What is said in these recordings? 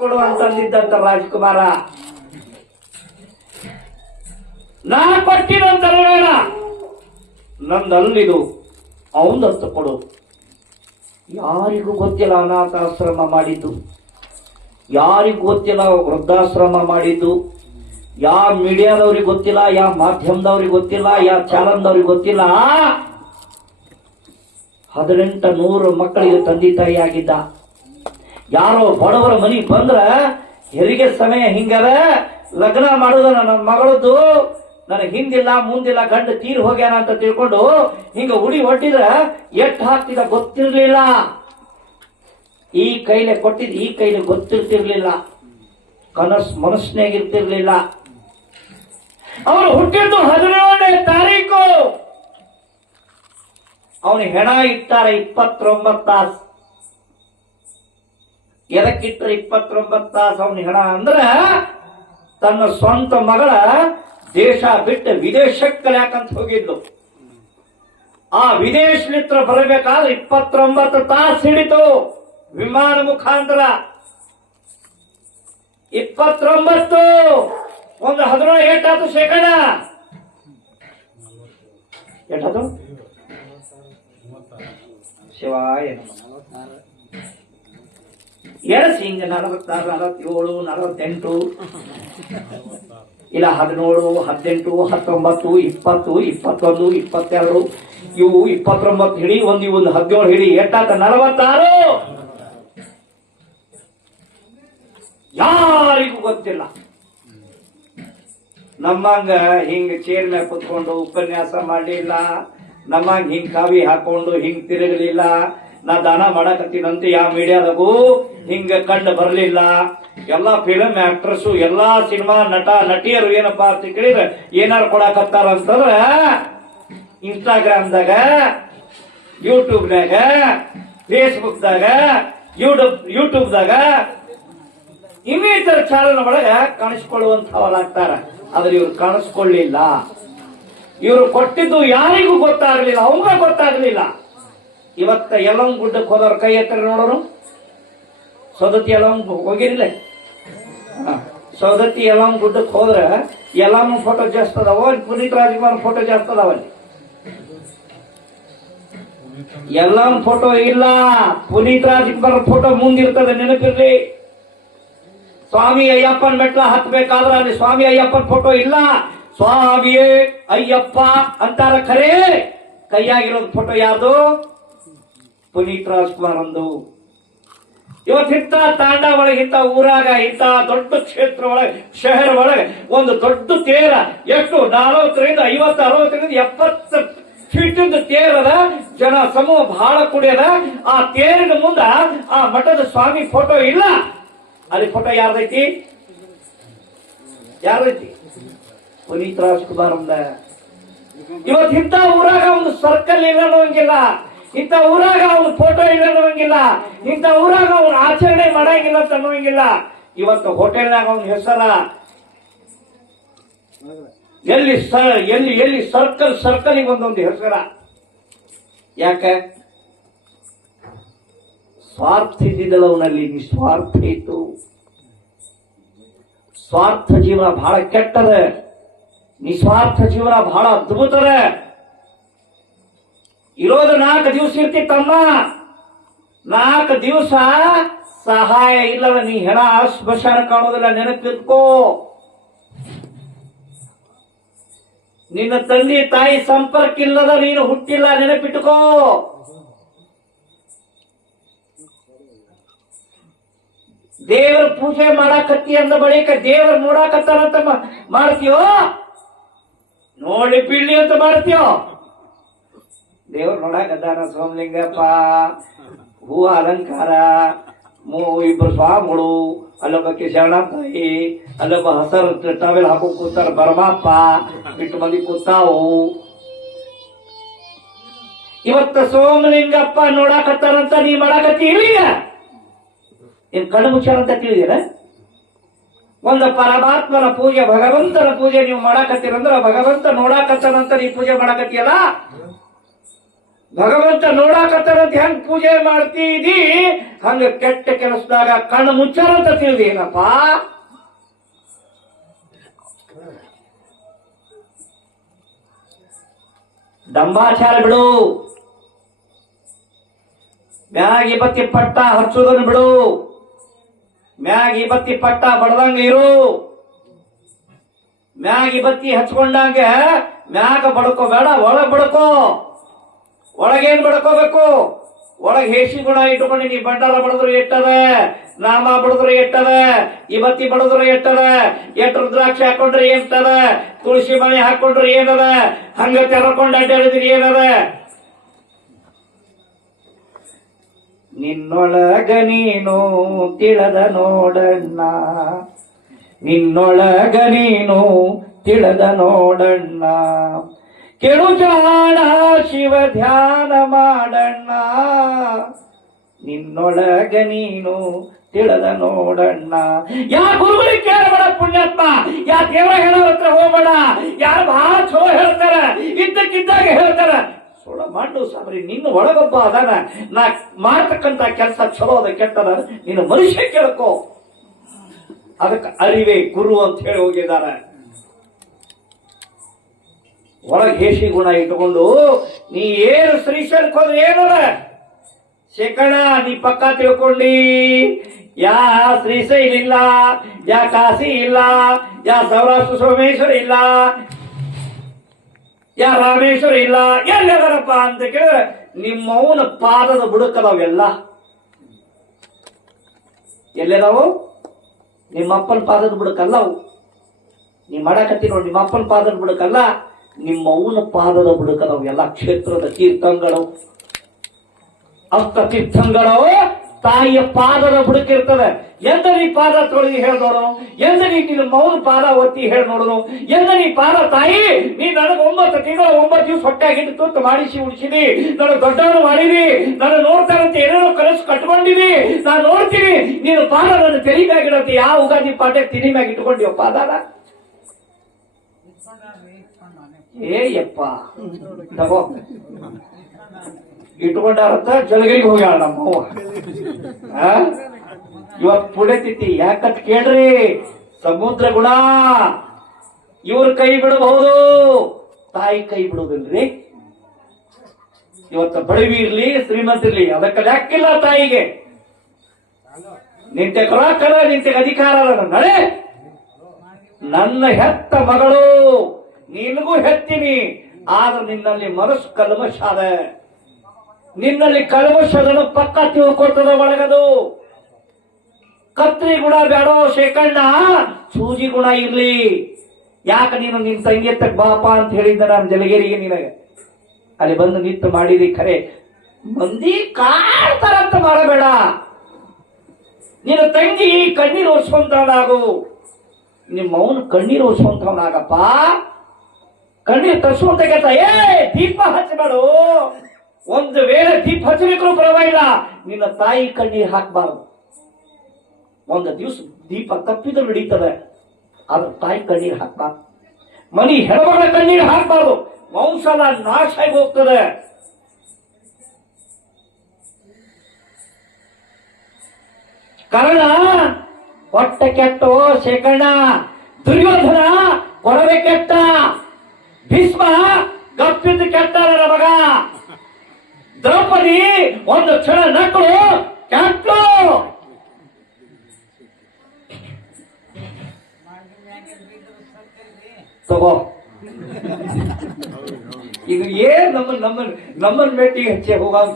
ಕೊಡು ಅಂತಂದಿದ್ದಂತ ರಾಜ್ಕುಮಾರ. ನಾ ಕೊಟ್ಟಿದಂತ ಬೇಡ ನಂದಲ್ಲಿದು ಅವನಂತ ಕೊಡು. ಯಾರಿಗೂ ಗೊತ್ತಿಲ್ಲ ಅನಾಥಾಶ್ರಮ ಮಾಡಿದ್ದು. ಯಾರಿಗೂ ಗೊತ್ತಿಲ್ಲ ವೃದ್ಧಾಶ್ರಮ ಮಾಡಿದ್ದು. ಯಾವ ಮೀಡಿಯಾದವ್ರಿಗೆ ಗೊತ್ತಿಲ್ಲ ಯಾವ ಮಾಧ್ಯಮದವ್ರಿಗೆ ಗೊತ್ತಿಲ್ಲ ಯಾವ ಚಾನಲ್ದವ್ರಿಗೆ ಗೊತ್ತಿಲ್ಲ. ಹದಿನೆಂಟು ನೂರು ಮಕ್ಕಳಿಗೆ ತಂದೆ ತಾಯಿ ಆಗಿದ್ದ ಯಾರೋ ಬಡವರ ಮನೆಗೆ ಬಂದ್ರ, ಹೆರಿಗೆ ಸಮಯ ಹಿಂಗದ, ಲಗ್ನ ಮಾಡೋದ ನನ್ನ ಮಗಳದ್ದು ನನಗೆ ಹಿಂದಿಲ್ಲ, ಮುಂದಿಲ್ಲ, ಗಂಡ ತೀರ್ ಹೋಗ್ಯಾನ ಅಂತ ತಿಳ್ಕೊಂಡು ಹಿಂಗ ಉಡಿ ಹೊಟ್ಟಿದ್ರ ಎಟ್ ಹಾಕ್ತಿದ ಗೊತ್ತಿರ್ಲಿಲ್ಲ. ಈ ಕೈಲೆ ಕೊಟ್ಟಿದ್ ಈ ಕೈಲಿ ಗೊತ್ತಿರ್ತಿರ್ಲಿಲ್ಲ. ಕನಸ್ ಮನಸ್ಸಿನಾಗಿರ್ತಿರ್ಲಿಲ್ಲ ಅವನು ಹುಟ್ಟಿದ್ದು ಹದಿನೇಳನೇ ತಾರೀಕು. ಅವನು ಹೆಣ ಇಟ್ಟಾರೆ ಇಪ್ಪತ್ತೊಂಬತ್ತು ತಾಸು ಎದಕ್ಕಿಟ್ಟರೆ ಇಪ್ಪತ್ತೊಂಬತ್ತು ತಾಸು ಅವನ ಹಣ ಅಂದ್ರ ತನ್ನ ಸ್ವಂತ ಮಗಳ ದೇಶ ಬಿಟ್ಟು ವಿದೇಶಕ್ಕೆ ಯಾಕಂತ ಹೋಗಿದ್ಲು. ಆ ವಿದೇಶಲಿತ್ರ ಬರಬೇಕಾದ್ರೆ ಇಪ್ಪತ್ತೊಂಬತ್ತು ತಾಸು ಹಿಡಿತು ವಿಮಾನ ಮುಖಾಂತರ. ಇಪ್ಪತ್ತೊಂಬತ್ತು, ಒಂದು ಹದಿನೇಳು ಏಟಾತು ಶೇಕಡ. ಏಟಾತು ಶಿವಾಯ. ಎಳಸಿ ಹಿಂಗೆ ನಲವತ್ತಾರು ನಲವತ್ತೇಳು ನಲವತ್ತೆಂಟು, ಇಲ್ಲ ಹದಿನೇಳು, ಹದಿನೆಂಟು, ಹತ್ತೊಂಬತ್ತು, ಇಪ್ಪತ್ತು, ಇಪ್ಪತ್ತೊಂದು, ಇಪ್ಪತ್ತೆರಡು, ಇವು ಇಪ್ಪತ್ತೊಂಬತ್ತು ಹಿಡಿ ಒಂದು ಇವು ಒಂದು ಹದಿನೇಳು ಹಿಡಿ ಎಷ್ಟಾತ? ನಲವತ್ತಾರು. ಯಾರಿಗೂ ಗೊತ್ತಿಲ್ಲ. ನಮ್ಮಂಗ ಹಿಂಗ ಚೇರ್ ಮೇಲೆ ಕುತ್ಕೊಂಡು ಉಪನ್ಯಾಸ ಮಾಡಲಿಲ್ಲ. ನಮ್ಮಂಗ ಹಿಂಗ್ ಕಾವಿ ಹಾಕೊಂಡು ಹಿಂಗ್ ತಿರುಗಲಿಲ್ಲ. ನಾ ದಾನ ಮಾಡಕತ್ತೀನಂತ ಯಾವ ಮೀಡಿಯಾದಾಗೂ. ಹಿಂಗ ಕಂಡು ಬರಲಿಲ್ಲ. ಎಲ್ಲಾ ಫಿಲಂ ಆಕ್ಟ್ರೆಸ್ ಎಲ್ಲಾ ಸಿನಿಮಾ ನಟ, ನಟಿಯರು ಏನಪ್ಪಾ ಅಂತ ಕೇಳಿದ್ರೆ, ಏನಾರು ಕೊಡಕತ್ತಾರ ಅಂತಂದ್ರ ಇನ್ಸ್ಟಾಗ್ರಾಮ್ದಾಗ ಯೂಟ್ಯೂಬ್ನಾಗ ಫೇಸ್ಬುಕ್ದಾಗ ಯೂಟ್ಯೂಬ್ ಯೂಟ್ಯೂಬ್ದಾಗ ಇನ್ನಿತರ ಚಾನಲ್ ಒಳಗ ಕಾಣಿಸ್ಕೊಳ್ಳುವಂತವರಾಗ್ತಾರ ಆದ್ರೆ ಇವ್ರು ಕಾಣಿಸ್ಕೊಳ್ಳಿಲ್ಲ. ಇವರು ಕೊಟ್ಟಿದ್ದು ಯಾರಿಗೂ ಗೊತ್ತಾಗ್ಲಿಲ್ಲ ಅವಂಗ ಗೊತ್ತಾಗ್ಲಿಲ್ಲ. ಇವತ್ತ ಎಲ್ಲಂ ಗುಡ್ಡಕ್ಕೆ ಹೋದವ್ರ ಕೈ ಎತ್ತರ ನೋಡೋರು? ಸೌದತ್ತಿ ಎಲ್ಲಂ ಹೋಗಿರ್ಲಿ. ಹ. ಸೌದತ್ತಿ ಎಲ್ಲಂ ಗುಡ್ಡಕ್ಕೆ ಹೋದ್ರೆ ಎಲ್ಲಮ್ಮ ಫೋಟೋ ಜಾಸ್ತಿ ಅದಾವ, ಅಲ್ಲಿ ಪುನೀತ್ ರಾಜ್ಕುಮಾರ್ ಫೋಟೋ ಜಾಸ್ತಿ ಅದಾವ ಅಲ್ಲಿ. ಫೋಟೋ ಇಲ್ಲ, ಪುನೀತ್ ರಾಜ್ಕುಮಾರ್ ಫೋಟೋ ಮುಂದಿರ್ತದೆ, ನೆನಪಿರ್ಲಿ. ಸ್ವಾಮಿ ಅಯ್ಯಪ್ಪನ ಮೆಟ್ಲ ಹತ್ಬೇಕಾದ್ರೆ ಅಲ್ಲಿ ಸ್ವಾಮಿ ಅಯ್ಯಪ್ಪನ ಫೋಟೋ ಇಲ್ಲ. ಸ್ವಾಮಿಯೇ ಅಯ್ಯಪ್ಪ ಅಂತಾರ ಖರೆ ಕೈಯಾಗಿರೋದು ಫೋಟೋ ಯಾರ್ದು? ಪುನೀತ್ ರಾಜ್ಕುಮಾರ್ ಅಂದು. ಇವತ್ತಿಂತ ತಾಂಡ ಒಳಗೆ ಇಂಥ ಊರಾಗ, ಇಂಥ ದೊಡ್ಡ ಕ್ಷೇತ್ರ ಒಳಗೆ ಶಹರ ಒಳಗೆ ಒಂದು ದೊಡ್ಡ ತೇರ, ಎಷ್ಟು, ನಲವತ್ತರಿಂದ ಐವತ್ತು, ಅರವತ್ತರಿಂದ ಎಪ್ಪತ್ತು ಫೀಟಿಂದ ತೇರದ ಜನ ಸಮೂಹ ಬಹಳ ಕುಡಿಯದ. ಆ ತೇರಿನ ಮುಂದ ಆ ಮಠದ ಸ್ವಾಮಿ ಫೋಟೋ ಇಲ್ಲ. ಅಲ್ಲಿ ಫೋಟೋ ಯಾರ್ದೈತಿ? ಯಾರ್ದೈತಿ? ಪುನೀತ್ ರಾಜ್ಕುಮಾರ್ ಅಂದ. ಇವತ್ತು ಇಂಥ ಊರಾಗ ಒಂದು ಸರ್ಕಲ್ ಇಲ್ಲ ಅನ್ನೋಂಗಿಲ್ಲ ಇಂಥ ಊರಾಗ ಅವ್ನ ಫೋಟೋ ಅನ್ನೋಂಗಿಲ್ಲ ಇಂಥ ಊರಾಗ ಅವ್ನ ಆಚರಣೆ ಮಾಡಂಗಿಲ್ಲ ಅಂತ ಅನ್ನೋಂಗಿಲ್ಲ ಇವತ್ತು ಹೋಟೆಲ್ನಾಗ ಅವನ ಹೆಸರ ಎಲ್ಲಿ ಎಲ್ಲಿ ಎಲ್ಲಿ ಸರ್ಕಲ್ ಸರ್ಕಲ್ ಒಂದೊಂದು ಹೆಸರ. ಯಾಕೆ? ಸ್ವಾರ್ಥ ಇದ್ದಿದ್ದಲ್ಲ ಅವನಲ್ಲಿ ನಿಸ್ವಾರ್ಥ ಇತ್ತು. ಸ್ವಾರ್ಥ ಜೀವನ ಬಹಳ ಕೆಟ್ಟದ. ನಿಸ್ವಾರ್ಥ ಜೀವನ ಬಹಳ ಅದ್ಭುತದ. ಇರೋದು ನಾಲ್ಕು ದಿವಸ ಇರ್ತಿತ್ತಮ್ಮ. ನಾಲ್ಕು ದಿವಸ ಸಹಾಯ ಇಲ್ಲದ ನೀ ಹೆಣ ಸ್ಮಶಾನ ಕಾಣೋದಿಲ್ಲ ನೆನಪಿಟ್ಕೋ. ನಿನ್ನ ತಂದೆ ತಾಯಿ ಸಂಪರ್ಕ ಇಲ್ಲದ ನೀನು ಹುಟ್ಟಿಲ್ಲ, ನೆನಪಿಟ್ಕೋ. ದೇವರ ಪೂಜೆ ಮಾಡಾಕತ್ತಿ ಅಂದ ಬಳಿಕ ದೇವರ ನೋಡಾಕತ್ತಾರಂತ ಮಾಡ್ತೀಯೋ? ನೋಡಿ ಬೀಳ್ಲಿ ಅಂತ ಮಾಡ್ತೀಯೋ? ದೇವ್ರ ನೋಡಕತ್ತಾರ ಸೋಮಲಿಂಗಪ್ಪ ಹೂ ಅಲಂಕಾರ. ಮೂ ಇಬ್ರು ಸ್ವಾಮಿಗಳು, ಅಲ್ಲೊಬ್ಬ ಕಿಶರಣ ತಾಯಿ ಅಲ್ಲೊಬ್ಬ ಹಸರು ಟವೆಲ್ ಹಾಕೋ ಕೂತಾರ ಪರಮಾಪ್ಪ, ಬಿಟ್ಟು ಮಂದಿ ಕೂತಾವು. ಇವತ್ತ ಸೋಮಲಿಂಗಪ್ಪ ನೋಡಾಕತ್ತಾರಂತ ನೀ ಮಾಡಾಕತ್ತೀರಿ ಇಲ್ಲೀಗ ಏನ್ ಕಣ್ಣು ಮುಚ್ಚಾರ ಅಂತ ತಿಳಿದಿರ ಒಂದು ಪರಮಾತ್ಮನ ಪೂಜೆ, ಭಗವಂತನ ಪೂಜೆ ನೀವು ಮಾಡಾಕತ್ತೀರಂದ್ರ ಭಗವಂತ ನೋಡಾಕತ್ತಾನಂತ ನೀ ಪೂಜೆ ಮಾಡಾಕತ್ತೀಯಲ್ಲ ಭಗವಂತ ನೋಡಾಕತ್ತಾರಂತ ಹೆಂಗ್ ಪೂಜೆ ಮಾಡ್ತೀದಿ? ಹಂಗ ಕೆಟ್ಟ ಕೆಲಸದಾಗ ಕಣ್ಣು ಮುಚ್ಚಾರಂತ ತಿಳಿದೇನಪ್ಪ ದಂಬಾಚಾರ ಬಿಡು. ಮ್ಯಾಗಿ ಬತ್ತಿ ಪಟ್ಟ ಹಚ್ಚುದನ್ನು ಬಿಡು. ಮ್ಯಾಗಿ ಬತ್ತಿ ಪಟ್ಟ ಬಡದಂಗ ಇರು. ಮ್ಯಾಗಿ ಬತ್ತಿ ಹಚ್ಕೊಂಡಂಗೆ ಮ್ಯಾಗ ಬಡ್ಕೋ, ಬೇಡ, ಒಳಗ್ ಬಡ್ಕೋ. ಒಳಗೇನ್ ಬಡ್ಕೋಬೇಕು ಒಳಗ್ ಹೇಸಿ ಗುಣ ಇಟ್ಕೊಂಡು ನೀ ಬಂಡಾರ ಬಡದ್ರು ಎಟ್ಟದ ನಾಮ ಬಡದ್ರು ಎಟ್ಟದ ಇವತ್ತಿ ಬಡದ್ರು ಎಟ್ಟದ ಎಟ್ ರುದ್ರಾಕ್ಷಿ ಹಾಕೊಂಡ್ರೆ ಏನ್ತದ ತುಳಸಿ ಮಣಿ ಹಾಕೊಂಡ್ರೆ ಏನದ? ಹಂಗ ತೆರಕೊಂಡ್ ಅಡ್ಡಾಡಿದ್ರಿ ಏನದ? ನಿನ್ನೊಳಗ ನೀನು ತಿಳದ ನೋಡಣ್ಣ. ನಿನ್ನೊಳಗ ನೀನು ತಿಳದ ನೋಡಣ್ಣ. ಕೆಳು ಜಾಣ ಶಿವ ಧ್ಯಾನ ಮಾಡಣ್ಣ. ನಿನ್ನೊಳಗ ನೀನು ತಿಳದ ನೋಡಣ್ಣ. ಯಾ ಗುರುಗಳಿಗೆ ಕೇಳಬೇಡ ಪುಣ್ಯಾತ್ಮ? ಯಾ ದೇವರ ಹೇಳೋ ಹತ್ರ ಹೋಗಬೇಡ? ಯಾರು ಬಹಳ ಚಲೋ ಹೇಳ್ತಾರ? ಇದ್ದಕ್ಕಿದ್ದಾಗ ಹೇಳ್ತಾರ. ಸುಳ ಮಾಡು ಸಾಬ್ರಿ, ನಿನ್ನ ಒಳಗೊಬ್ಬ ಅದಾನ. ನಾ ಮಾಡ್ತಕ್ಕಂತ ಕೆಲಸ ಚಲೋ ಅದ, ಕೆಟ್ಟದ ನಿನ್ನ ಮನುಷ್ಯ ಕೇಳಕೋ. ಅದಕ್ಕೆ ಅರಿವೆ ಗುರು ಅಂತ ಹೇಳಿ ಹೋಗಿದ್ದಾರೆ. ಒಳಗೆ ಹೇಸಿ ಗುಣ ಇಟ್ಟುಕೊಂಡು, ನೀ ಏನು ಶ್ರೀ ಹೋದ್ರೆ ಏನಲ್ಲ ಶೇಖಣ ನೀ ಪಕ್ಕ ತಿಳ್ಕೊಂಡಿ. ಯಾ ಶ್ರೀಶೈಲ್ ಇಲ್ಲ, ಯಾ ಕಾಶಿ ಇಲ್ಲ, ಯಾ ಸೌರಾಷ್ಟ್ರ ಸೋಮೇಶ್ವರ ಇಲ್ಲ, ಯಾ ರಾಮೇಶ್ವರ ಇಲ್ಲ, ಎಲ್ಲದರಪ್ಪ? ಅಂತ ಕೇಳಿದ್ರೆ, ನಿಮ್ಮವನ ಪಾದದ ಬುಡಕದವೆಲ್ಲ ನಿಮ್ಮ ನಿಮ್ಮಪ್ಪನ ಪಾದದ ಬುಡಕಲ್ಲ ಅವು ನೀ ಮಾಡಕತ್ತಿ ನೋಡಿ ನಿಮ್ಮ ಅಪ್ಪನ ಪಾದದ ಬುಡಕಲ್ಲ. ನಿಮ್ಮ ಮೌನ ಪಾದದ ಬುಡಕ ನಾವು ಎಲ್ಲ ಕ್ಷೇತ್ರದ ತೀರ್ಥಂಗಳು, ಅಷ್ಟ ತೀರ್ಥಂಗಳು ತಾಯಿಯ ಪಾದದ ಬುಡಕಿರ್ತದೆ ಎಂದ ನೀ ಪಾದ ತೊಳೆದು ನೋಡು. ಎಂದ ನೀ ಮೌನ ಪಾದ ಒತ್ತಿ ಹೇಳಿ ನೋಡುದು ಎಂದ ನೀ ಪಾದ ತಾಯಿ, ನೀ ನನಗೆ ಒಂಬತ್ತು ತಿಂಗಳ ಒಂಬತ್ತು ದಿವಸ ಹೊಟ್ಟೆಗಿಟ್ಟು ತುತ್ತು ಮಾಡಿಸಿ ಉಳಿಸಿದಿ ನಾನು ದೊಡ್ಡವನು ಮಾಡಿದಿ. ನಾನು ನೋಡ್ತಾರಂತ ಏನೇನೋ ಕನಸು ಕಟ್ಕೊಂಡಿದಿ. ನಾನು ನೋಡ್ತೀನಿ, ನೀನು ಪಾದ ನನ್ನ ತೆರಿ ಮ್ಯಾಗಿಡತ್ತೆ ಯಾವ ಉಗಾದಿ ಪಾಠ ತಿನಿಮ್ಯಾಗ ಮ್ಯಾಗ ಇಟ್ಕೊಂಡಿವ ಪಾದಾನ ಏ, ಯಪ್ಪ. ತಗೋ. ಇಟ್ಕೊಂಡಾರತ್ತ ಜಲಗಿರಿಗೆ ಹೋಗ್ಯಾಳ ನಮ್ಮವ್ವ? ಇವತ್ ಪುಡೆತಿತಿ ಯಾಕಂತ ಕೇಳ್ರಿ? ಸಮುದ್ರ ಗುಣ. ಇವ್ರ ಕೈ ಬಿಡಬಹುದು. ತಾಯಿ ಕೈ ಬಿಡೋದಿಲ್ರಿ ಇವತ್ತ ಬಡವಿ ಇರ್ಲಿ, ಶ್ರೀಮಂತ ಇರ್ಲಿ, ಅದಕ್ಕೆ ಯಾಕಿಲ್ಲ ತಾಯಿಗೆ. ನಿಂತೆ ಕಲಾಕಾರ ನಿಂತೆ ಅಧಿಕಾರ ನಡೆ. ನನ್ನ ಹೆತ್ತ ಮಗಳು, ನಿನಗೂ ಹೆತ್ತೀನಿ, ಆದ್ರೆ ನಿನ್ನಲ್ಲಿ ಮನಸ್ಸು ಕಲ್ಮಶ ಅದ ನಿನ್ನಲ್ಲಿ ಕಲ್ಮಶನ ಪಕ್ಕ ತಿಳ್ಕೊಳ್ತದ ಒಳಗದು. ಕತ್ರಿ ಗುಣ ಬೇಡೋ ಶೇಖಣ್ಣ, ಸೂಜಿ ಗುಣ ಇರ್ಲಿ. ಯಾಕ ನೀನು ನಿನ್ ಸಂಗೀತಕ್ಕೆ ಬಾಪ ಅಂತ ಹೇಳಿದ್ದ ನಾನು ಜಲಗೇರಿಗೆ ನಿನಗೆ? ಅಲ್ಲಿ ಬಂದು ನಿಂತು ಮಾಡಿದಿ ಖರೆ ಮಂದಿ ಕಾಡ್ತಾರಂತ ಮಾಡಬೇಡ. ನಿನ್ನ ತಂಗಿ ಕಣ್ಣೀರು ಒರ್ಸ್ಕೊಂತವನಾಗು ನಿಮ್ಮ ಅವನು ಕಣ್ಣೀರು ಒರ್ಸ್ಕೊಂತವನಾಗಪ್ಪ ಕಣ್ಣೀರು ತರಿಸುವಂತ ಕೆಲಸ ಏ, ದೀಪ ಹಚ್ಚಬೇಡು ಒಂದು ವೇಳೆ ದೀಪ ಹಚ್ಚಲಿಕ್ಕೂ ಪರವಾಗಿಲ್ಲ. ನಿನ್ನ ತಾಯಿ ಕಣ್ಣೀರು ಹಾಕಬಾರದು. ಒಂದು ದಿವಸ ದೀಪ ತಪ್ಪಿದ್ರು ನಡೀತದೆ. ಆದ್ರೆ ತಾಯಿ ಕಣ್ಣೀರು ಹಾಕ್ಬಾರ್ದು. ಮನಿ ಹೆಣಮಗಳ ಕಣ್ಣೀರು ಹಾಕ್ಬಾರ್ದು. ವಂಶಲ ನಾಶ ಆಗಿ ಹೋಗ್ತದೆ ಕಾರಣ ಹೊಟ್ಟೆ ಕೆಟ್ಟು ಶೇಖಣ್ಣ ದುರ್ಯೋಧನ ಕೊರವೆ ಕೆಟ್ಟ, ಭೀಷ್ಮ ಗಪ್ಪಿದ್ದು ಕೆಟ್ಟಾರ ನನ್ನ ಮಗ. ದ್ರೌಪದಿ ಒಂದು ಕ್ಷಣ ನಕ್ಕಳು ಕೆಟ್ಟು ತಗೋ. ಇದು ಏನ್ ನಮ್ಮ ನಮ್ಮ ನಮ್ಮನ್ ಮೆಟ್ಟಿಗೆ ಹಚ್ಚಿ ಹೋಗಂಗ್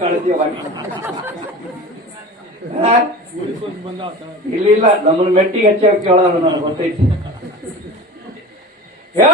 ಇಲ್ಲ ನಮ್ಮನ್ನ ಮೆಟ್ಟಿಗೆ ಹಚ್ಚಿ ಕೇಳೋದು ನನಗೆ ಗೊತ್ತೈತಿ. ಹೇಳ